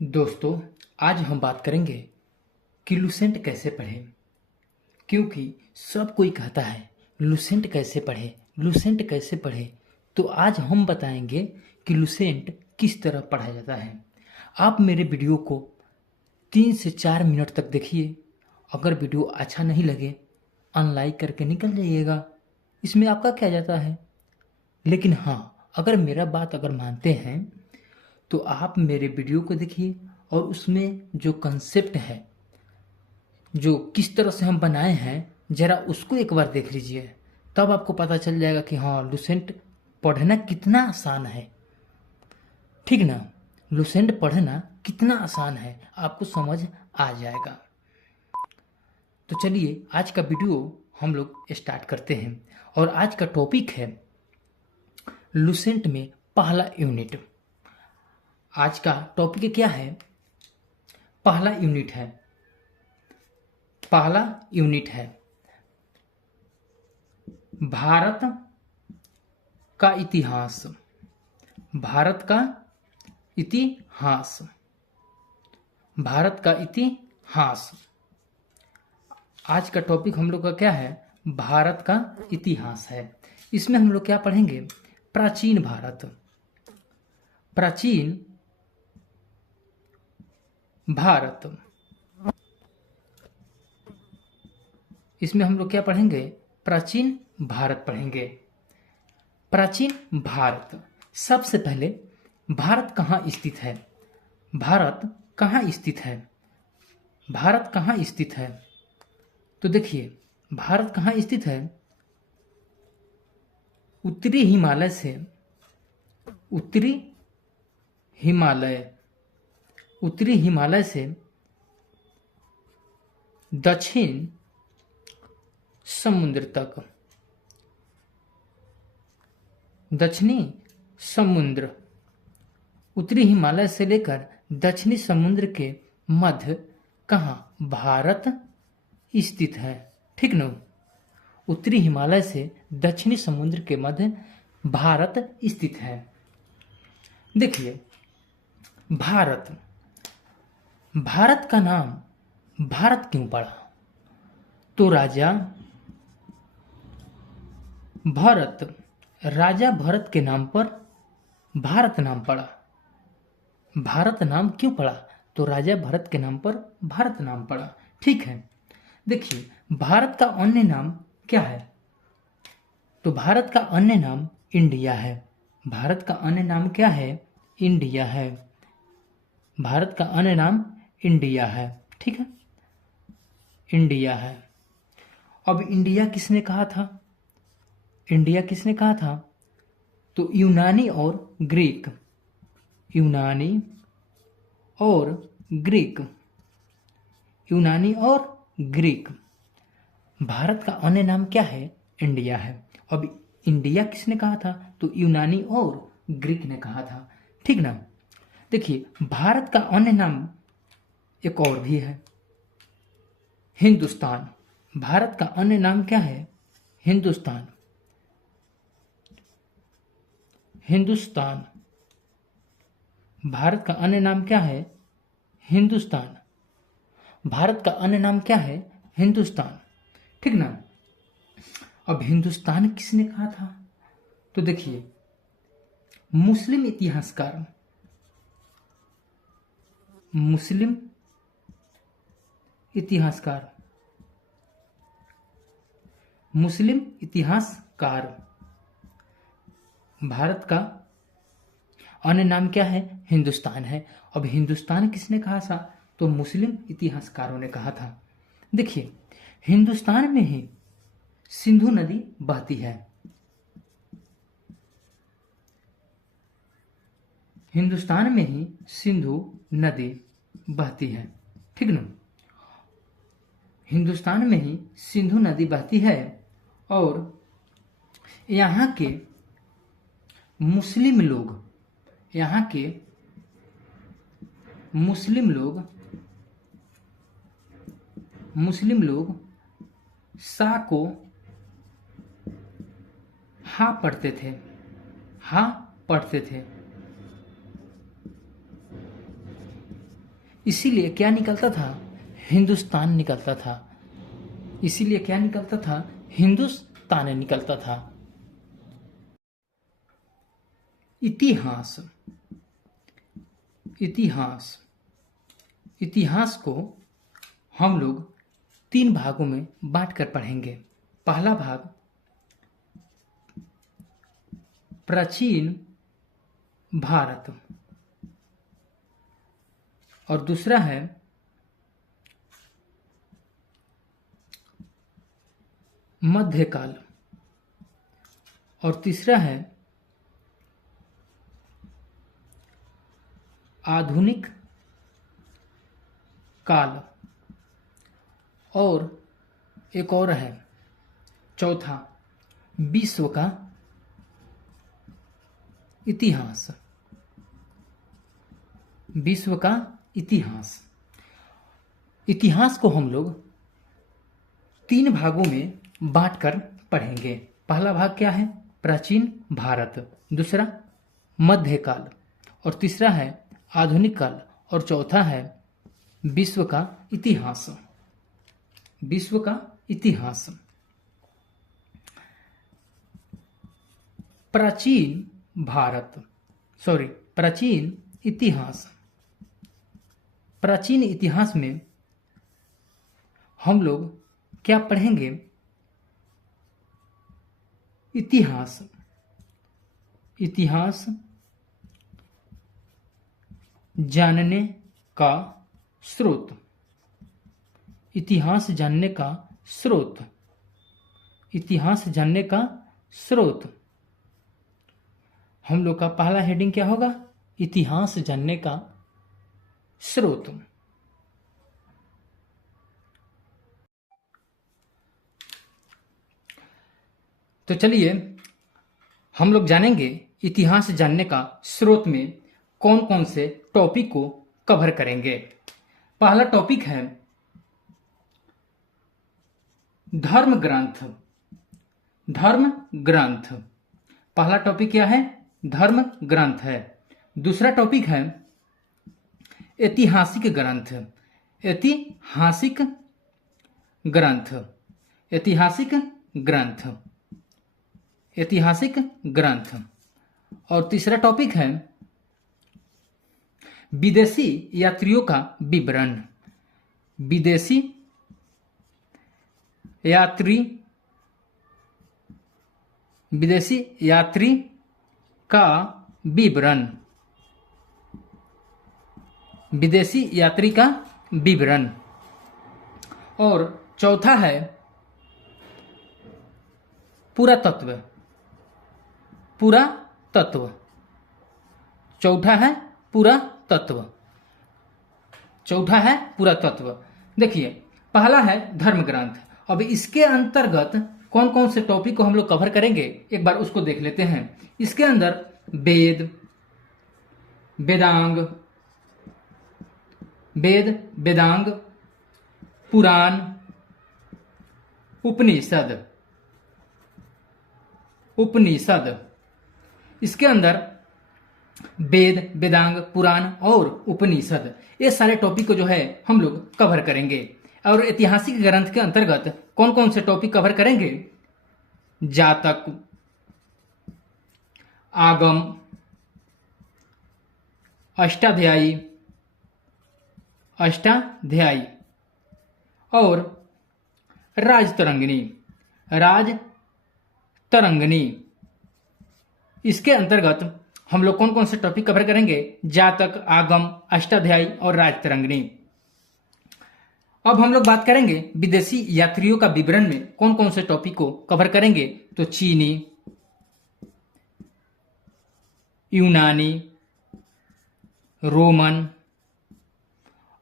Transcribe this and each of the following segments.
दोस्तों, आज हम बात करेंगे कि लुसेंट कैसे पढ़ें। क्योंकि सब कोई कहता है लुसेंट कैसे पढ़े, लुसेंट कैसे पढ़े। तो आज हम बताएंगे कि लुसेंट किस तरह पढ़ा जाता है। आप मेरे वीडियो को 3 से 4 मिनट तक देखिए। अगर वीडियो अच्छा नहीं लगे अनलाइक करके निकल जाइएगा, इसमें आपका क्या जाता है। लेकिन हाँ, अगर मेरा बात मानते हैं तो आप मेरे वीडियो को देखिए और उसमें जो कंसेप्ट है, जो किस तरह से हम बनाए हैं, जरा उसको एक बार देख लीजिए। तब आपको पता चल जाएगा कि हाँ, लुसेंट पढ़ना कितना आसान है। ठीक ना? लुसेंट पढ़ना कितना आसान है, आपको समझ आ जाएगा। तो चलिए आज का वीडियो हम लोग स्टार्ट करते हैं। और आज का टॉपिक है लुसेंट में पहला यूनिट। आज का टॉपिक क्या है? पहला यूनिट है। पहला यूनिट है भारत का इतिहास। भारत का इतिहास। भारत का इतिहास। आज का टॉपिक हम लोग का क्या है? भारत का इतिहास है। इसमें हम लोग क्या पढ़ेंगे? प्राचीन भारत। प्राचीन भारत। इसमें हम लोग क्या पढ़ेंगे? प्राचीन भारत पढ़ेंगे। प्राचीन भारत। सबसे पहले भारत कहाँ स्थित है? भारत कहाँ स्थित है? भारत कहाँ स्थित है? तो देखिए, भारत कहाँ स्थित है? उत्तरी हिमालय से उत्तरी हिमालय उत्तरी हिमालय से दक्षिण समुद्र तक। दक्षिणी समुद्र। उत्तरी हिमालय से लेकर दक्षिणी समुद्र के मध्य कहाँ? भारत स्थित है। ठीक न? उत्तरी हिमालय से दक्षिणी समुद्र के मध्य भारत स्थित है। देखिए, भारत भारत का नाम भारत क्यों पड़ा? तो राजा भरत के नाम पर भारत नाम पड़ा। भारत नाम क्यों पड़ा? तो राजा भरत के नाम पर भारत नाम पड़ा। ठीक है। देखिए, भारत का अन्य नाम क्या है? तो भारत का अन्य नाम इंडिया है। भारत का अन्य नाम क्या है? इंडिया है। भारत का अन्य नाम इंडिया है। ठीक है, इंडिया है। अब इंडिया किसने कहा था? इंडिया किसने कहा था? तो यूनानी और ग्रीक। यूनानी और ग्रीक। यूनानी और ग्रीक। भारत का अन्य नाम क्या है? इंडिया है। अब इंडिया किसने कहा था? तो यूनानी और ग्रीक ने कहा था। ठीक ना? देखिए, भारत का अन्य नाम एक और भी है, हिंदुस्तान। भारत का अन्य नाम क्या है? हिंदुस्तान। हिंदुस्तान। भारत का अन्य नाम क्या है? हिंदुस्तान। भारत का अन्य नाम क्या है? हिंदुस्तान। ठीक ना? अब हिंदुस्तान किसने कहा था? तो देखिए, मुस्लिम इतिहासकार। मुस्लिम इतिहासकार। मुस्लिम इतिहासकार। भारत का अन्य नाम क्या है? हिंदुस्तान है। अब हिंदुस्तान किसने कहा था? तो मुस्लिम इतिहासकारों ने कहा था। देखिए, हिंदुस्तान में ही सिंधु नदी बहती है। हिंदुस्तान में ही सिंधु नदी बहती है। ठीक ना? हिंदुस्तान में ही सिंधु नदी बहती है। और यहाँ के मुस्लिम लोग, यहाँ के मुस्लिम लोग सा को हा पढ़ते थे। हा पढ़ते थे। इसीलिए क्या निकलता था? हिंदुस्तान निकलता था। इसीलिए क्या निकलता था? हिंदुस्तान निकलता था। इतिहास। इतिहास इतिहास को हम लोग 3 भागों में बांट कर पढ़ेंगे। पहला भाग प्राचीन भारत और दूसरा है मध्यकाल और तीसरा है आधुनिक काल और एक और है चौथा विश्व का इतिहास। विश्व का इतिहास। इतिहास को हम लोग 3 भागों में बांटकर पढ़ेंगे। पहला भाग क्या है? प्राचीन भारत, दूसरा मध्यकाल और तीसरा है आधुनिक काल और चौथा है विश्व का इतिहास। विश्व का इतिहास। प्राचीन भारत, प्राचीन इतिहास। प्राचीन इतिहास में हम लोग क्या पढ़ेंगे? इतिहास। इतिहास जानने का स्रोत। इतिहास जानने का स्रोत। इतिहास जानने का स्रोत। हम लोग का पहला हेडिंग क्या होगा? इतिहास जानने का स्रोत। तो चलिए हम लोग जानेंगे इतिहास जानने का स्रोत में कौन कौन से टॉपिक को कवर करेंगे। पहला टॉपिक है धर्म ग्रंथ। धर्म ग्रंथ। पहला टॉपिक क्या है? धर्म ग्रंथ है। दूसरा टॉपिक है ऐतिहासिक ग्रंथ। ऐतिहासिक ग्रंथ। ऐतिहासिक ग्रंथ। ऐतिहासिक ग्रंथ। और तीसरा टॉपिक है विदेशी यात्रियों का विवरण। विदेशी यात्री। विदेशी यात्री का विवरण। विदेशी यात्री का विवरण। और चौथा है पुरातत्व। पुरातत्व। चौथा है पुरातत्व। चौथा है पुरातत्व। देखिए पहला है धर्म ग्रंथ। अब इसके अंतर्गत कौन कौन से टॉपिक को हम लोग कवर करेंगे एक बार उसको देख लेते हैं। इसके अंदर वेद, वेदांग, वेद, वेदांग, पुराण, उपनिषद। उपनिषद। इसके अंदर वेद, वेदांग, पुराण और उपनिषद, ये सारे टॉपिक को जो है हम लोग कवर करेंगे। और ऐतिहासिक ग्रंथ के अंतर्गत कौन कौन से टॉपिक कवर करेंगे? जातक, आगम, अष्टाध्यायी, अष्टाध्यायी और राजतरंगिणी। राजतरंगिणी। इसके अंतर्गत हम लोग कौन कौन से टॉपिक कवर करेंगे? जातक, आगम, अष्टाध्यायी और राजतरंगिणी। अब हम लोग बात करेंगे विदेशी यात्रियों का विवरण में कौन कौन से टॉपिक को कवर करेंगे। तो चीनी, यूनानी, रोमन,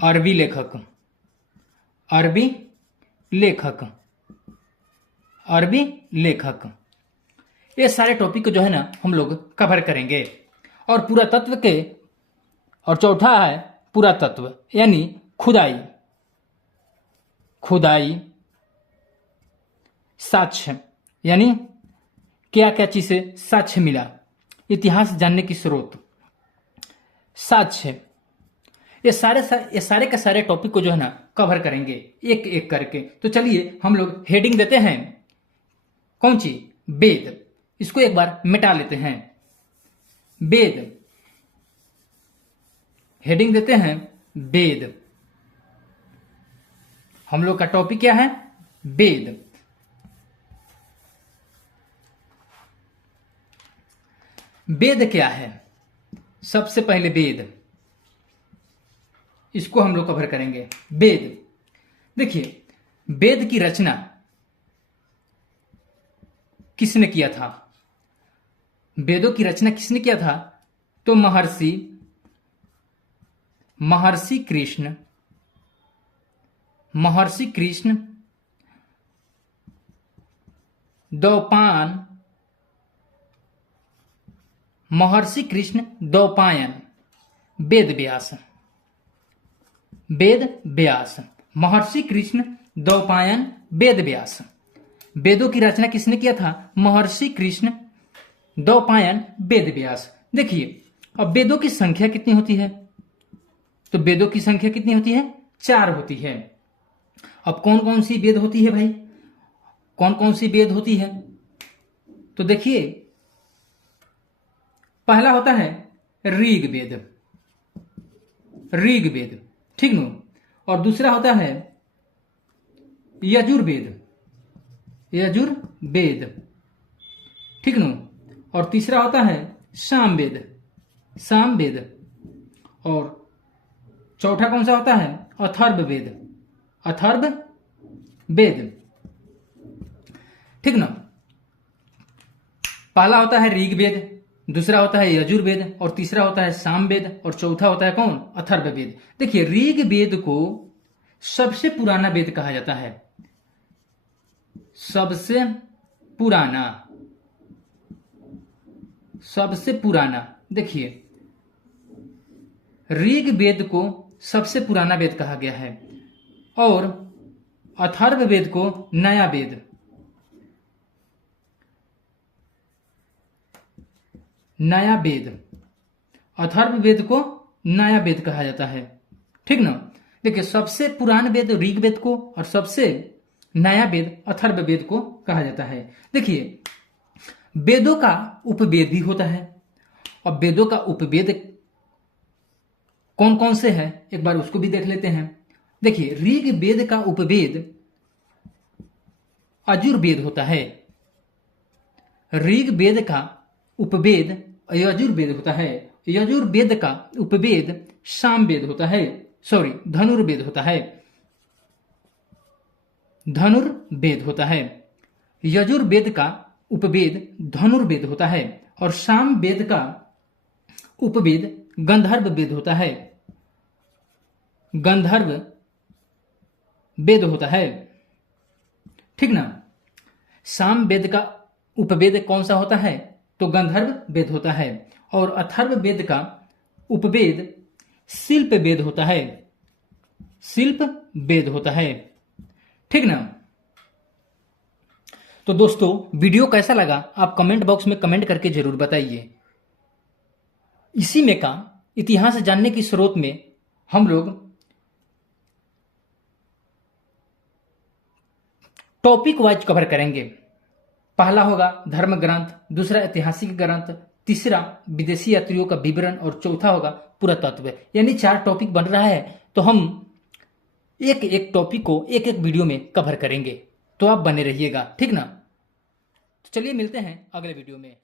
अरबी लेखक। अरबी लेखक। अरबी लेखक। ये सारे टॉपिक को जो है ना हम लोग कवर करेंगे। और पुरातत्व के और चौथा है पुरातत्व यानी खुदाई। खुदाई, साक्ष्य यानी क्या क्या चीज से साक्ष्य मिला। इतिहास जानने की स्रोत। साक्ष्य ये सारे के सारे टॉपिक को जो है ना कवर करेंगे एक एक करके। तो चलिए हम लोग हेडिंग देते हैं, कौन सी, वेद। इसको एक बार मिटा लेते हैं, वेद। हेडिंग देते हैं वेद। हम लोग का टॉपिक क्या है, वेद। वेद क्या है, सबसे पहले वेद, इसको हम लोग कवर करेंगे। वेद, देखिए वेद की रचना किसने किया था, वेदों की रचना किसने किया था, तो महर्षि कृष्ण द्वैपायन वेद व्यास। महर्षि कृष्ण द्वैपायन वेद व्यास। वेदों की रचना किसने किया था, महर्षि कृष्ण द्वैपायन वेद व्यास। देखिए अब वेदों की संख्या कितनी होती है, तो वेदों की संख्या कितनी होती है, 4 होती है। अब कौन कौन सी वेद होती है भाई, कौन कौन सी वेद होती है, तो देखिए पहला होता है ऋग्वेद, ठीक नो। और दूसरा होता है यजुर्वेद, ठीक नो। और तीसरा होता है सामवेद। और चौथा कौन सा होता है, अथर्ववेद, ठीक ना। पहला होता है ऋग्वेद, दूसरा होता है यजुर्वेद, और तीसरा होता है सामवेद, और चौथा होता है कौन, अथर्ववेद। देखिए ऋग्वेद को सबसे पुराना वेद कहा जाता है, सबसे पुराना। देखिए ऋग्वेद को सबसे पुराना वेद कहा गया है, और अथर्ववेद को नया वेद, अथर्ववेद को नया वेद कहा जाता है, ठीक ना। देखिए सबसे पुराना वेद ऋग्वेद को, और सबसे नया वेद अथर्ववेद को कहा जाता है। देखिए वेदों का उपवेद भी होता है। अब वेदों का उपवेद कौन कौन से हैं, एक बार उसको भी देख लेते हैं। देखिए ऋग्वेद का उपवेद यजुर्वेद होता है, ऋग्वेद का उपवेद यजुर्वेद होता है, यजुर्वेद का उपवेद सामवेद होता है, धनुर्वेद होता है, यजुर्वेद का उपवेद धनुर्वेद होता है, और सामवेद का उपवेद गंधर्व वेद होता है, ठीक ना। सामवेद का उपवेद कौन सा होता है, तो गंधर्व वेद होता है, और अथर्ववेद का उपवेद शिल्प वेद होता है, ठीक ना। तो दोस्तों वीडियो कैसा लगा आप कमेंट बॉक्स में कमेंट करके जरूर बताइए। इसी में का इतिहास जानने की स्रोत में हम लोग टॉपिक वाइज कवर करेंगे। पहला होगा धर्म ग्रंथ, दूसरा ऐतिहासिक ग्रंथ, तीसरा विदेशी यात्रियों का विवरण, और चौथा होगा पुरातत्व। यानी 4 टॉपिक बन रहा है, तो हम एक एक टॉपिक को एक एक वीडियो में कवर करेंगे। तो आप बने रहिएगा, ठीक ना। तो चलिए मिलते हैं अगले वीडियो में।